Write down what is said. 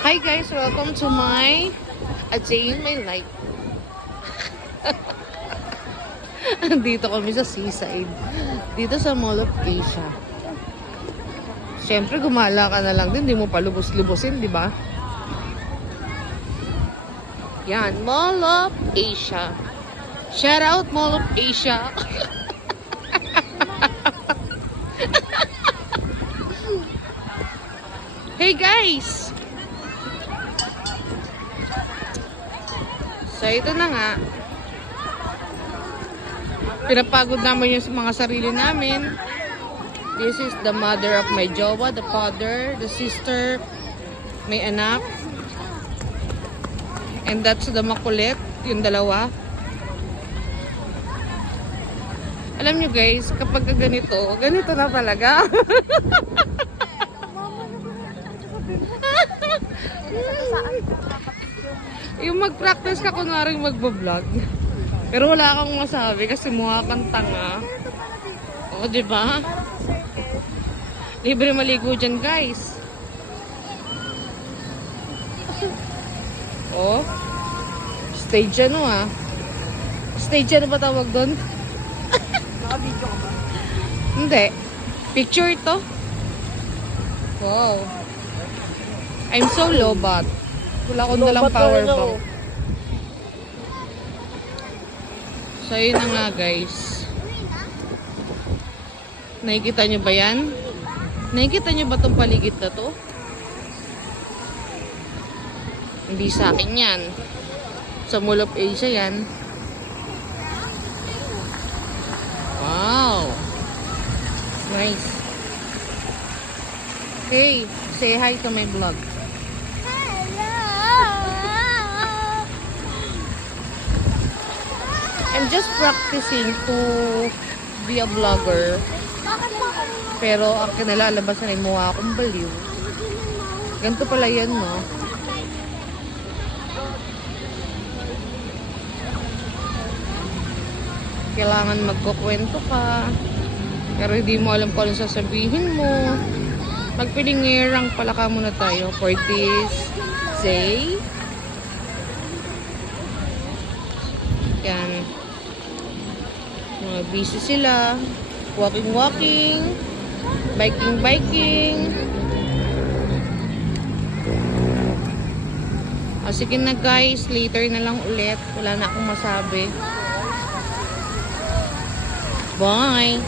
Hi guys, welcome to my A Day in My Life. Dito kami sa seaside. Dito sa Mall of Asia. Siyempre, gumala ka na lang din. Di mo pa lubos-lubosin, di ba? Yan, Mall of Asia. Shout out Mall of Asia. Hey guys! So, ito na nga. Pinapagod namin yung mga sarili namin. This is the mother of my jowa, the father, the sister, may anak. And that's the makulit, yung dalawa. Alam nyo guys, kapag ganito, ganito na talaga. Yung mag-practice ka kunwaring magbablog. Pero wala kang masabi kasi mukha kang tanga. O, diba? Libre maligo dyan, guys. O. Stage ano ah. Stage ano ba tawag doon? Naka-video ka ba? Hindi. Picture to. Wow. I'm so low bat. Wala akong dalang power bank. So, yun na nga guys. Nakikita nyo ba yan? Nakikita nyo ba itong paligid na to? Hindi sa akin yan. Sa Mall of Asia yan. Wow. Nice. Okay. Say hi to my vlog. I'm just practicing to be a vlogger. Pero ang kinalalabasan ay mukha akong baliw. Ganito pala yan, no? Kailangan magkukwento ka. Pero hindi mo alam kung anong sasabihin mo. Magpilingirang pala ka muna tayo for this day. Yan. Mga busy sila. Walking. Biking. Sige na guys. Later na lang ulit. Wala na akong masabi. Bye!